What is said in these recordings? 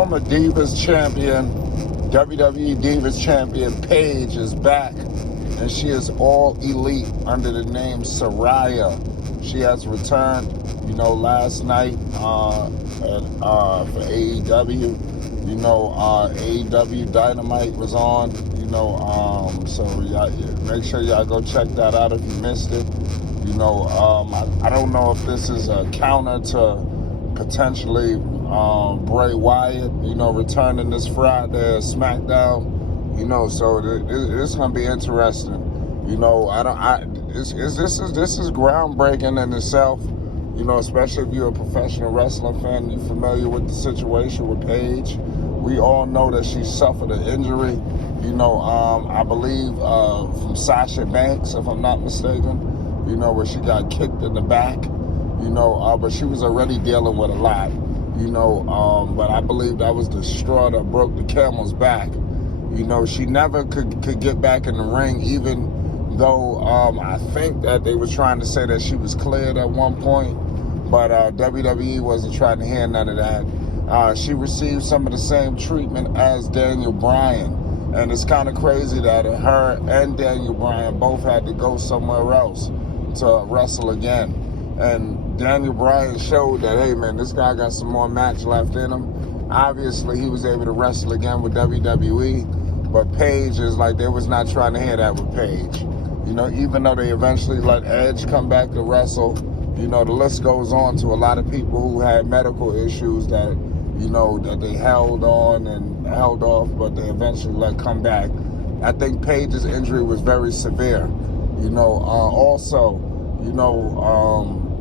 former Divas champion, WWE Divas champion Paige is back, and she is all elite under the name Saraya. She has returned, last night for AEW. AEW Dynamite was on, so y'all, make sure y'all go check that out if you missed it. I don't know if this is a counter to potentially Bray Wyatt, returning this Friday at SmackDown, so it's going to be interesting. This is groundbreaking in itself, especially if you're a professional wrestling fan, you're familiar with the situation with Paige. We all know that she suffered an injury, I believe from Sasha Banks, if I'm not mistaken, where she got kicked in the back, but she was already dealing with a lot, but I believe that was the straw that broke the camel's back. She never could get back in the ring, even though I think that they were trying to say that she was cleared at one point, but WWE wasn't trying to hear none of that. She received some of the same treatment as Daniel Bryan, and it's kind of crazy that her and Daniel Bryan both had to go somewhere else to wrestle again. And Daniel Bryan showed that, hey man, this guy got some more match left in him. Obviously, he was able to wrestle again with WWE, but Paige is like, they was not trying to hear that with Paige. Even though they eventually let Edge come back to wrestle, the list goes on to a lot of people who had medical issues that, that they held on and held off, but they eventually let come back. I think Paige's injury was very severe.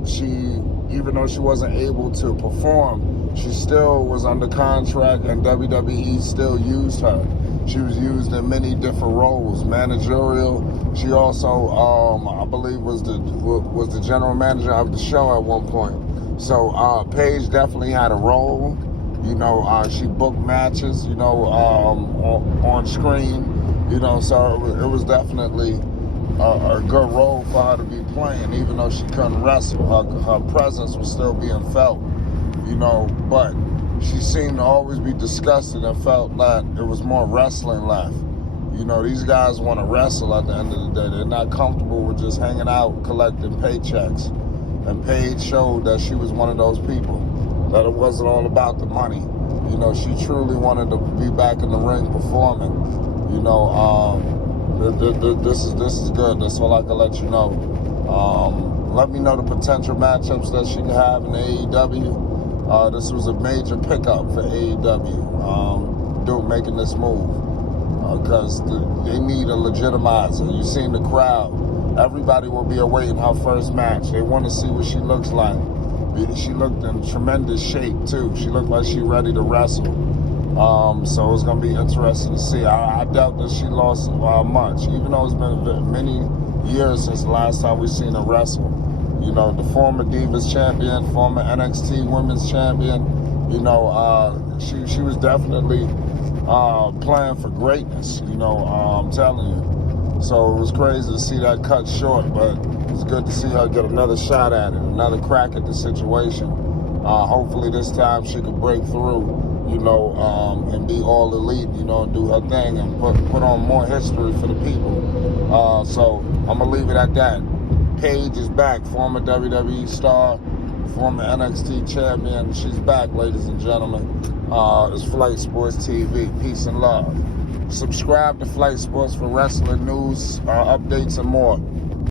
She, even though she wasn't able to perform, she still was under contract, and WWE still used her. She was used in many different roles, managerial. She also, I believe, was the general manager of the show at one point. So Paige definitely had a role. She booked matches, on screen. So it was definitely a good role for her to be playing, even though she couldn't wrestle. Her presence was still being felt, but she seemed to always be disgusted and felt that it was more wrestling left. These guys want to wrestle at the end of the day. They're not comfortable with just hanging out, collecting paychecks. And Paige showed that she was one of those people, that it wasn't all about the money. She truly wanted to be back in the ring performing. This is good. That's all I can let you know. Let me know the potential matchups that she can have in AEW. This was a major pickup for AEW, making this move, because they need a legitimizer. You've seen the crowd. Everybody will be awaiting her first match. They want to see what she looks like. She looked in tremendous shape, too. She looked like she ready to wrestle. So it's going to be interesting to see. I doubt that she lost much, even though it's been many years since the last time we've seen her wrestle. The former Divas champion, former NXT Women's champion, she was definitely playing for greatness, I'm telling you. So it was crazy to see that cut short, but it's good to see her get another shot at it, another crack at the situation. Hopefully this time she could break through, and be all elite, and do her thing and put on more history for the people. So I'm going to leave it at that. Paige is back, former WWE star, former NXT champion. She's back, ladies and gentlemen. It's Flight Sports TV. Peace and love. Subscribe to Flight Sports for wrestling news, updates, and more.